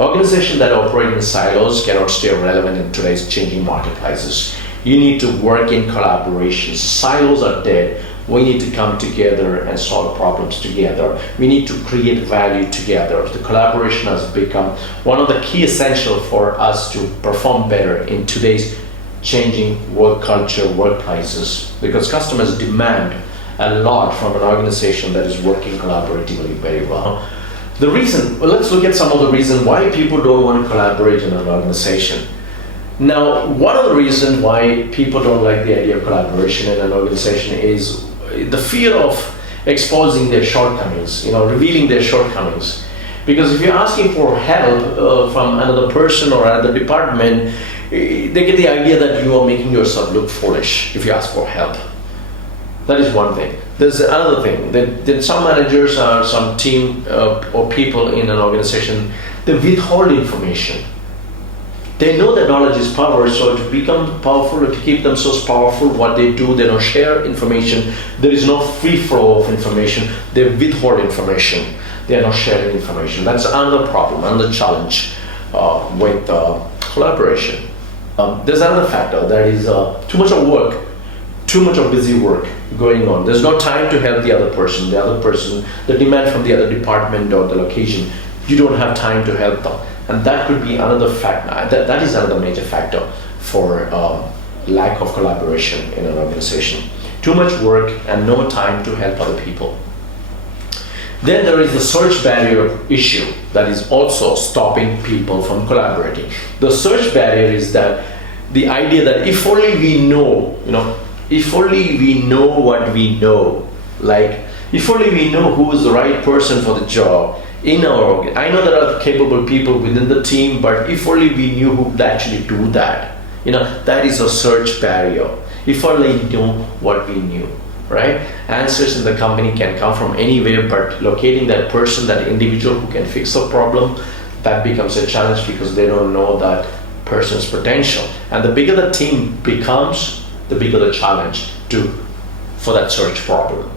Organizations that operate in silos cannot stay relevant in today's changing marketplaces. You need to work in collaboration. Silos are dead. We need to come together and solve problems together. We need to create value together. The collaboration has become one of the key essentials for us to perform better in today's changing work culture, workplaces, because customers demand a lot from an organization that is working collaboratively very well. The reason, well, let's look at some of the reasons why people don't want to collaborate in an organization. Now, one of the reasons why people don't like the idea of collaboration in an organization is the fear of exposing their shortcomings, revealing their shortcomings. Because if you're asking for help from another person or another department, they get the idea that you are making yourself look foolish if you ask for help. That is one thing. There's another thing, that some managers or some team or people in an organization, they withhold information. They know that knowledge is power, so to become powerful, or to keep themselves powerful, what they do, they don't share information. There is no free flow of information. They withhold information. They are not sharing information. That's another problem, another challenge with collaboration. There's another factor, that is too much of work, too much of busy work going on. There's no time to help the other person, the demand from the other department or the location. You don't have time to help them. And that could be another factor, that is another major factor for lack of collaboration in an organization. Too much work and no time to help other people. Then there is the search barrier issue that is also stopping people from collaborating. The search barrier is that the idea that if only we know, if only we know what we know, like if only we know who is the right person for the job in our, I know there are capable people within the team, but if only we knew who would actually do that, that is a search barrier. If only we know what we knew, right? Answers in the company can come from anywhere, but locating that person, that individual who can fix a problem, that becomes a challenge because they don't know that person's potential. And the bigger the team becomes, the bigger the challenge for that search problem.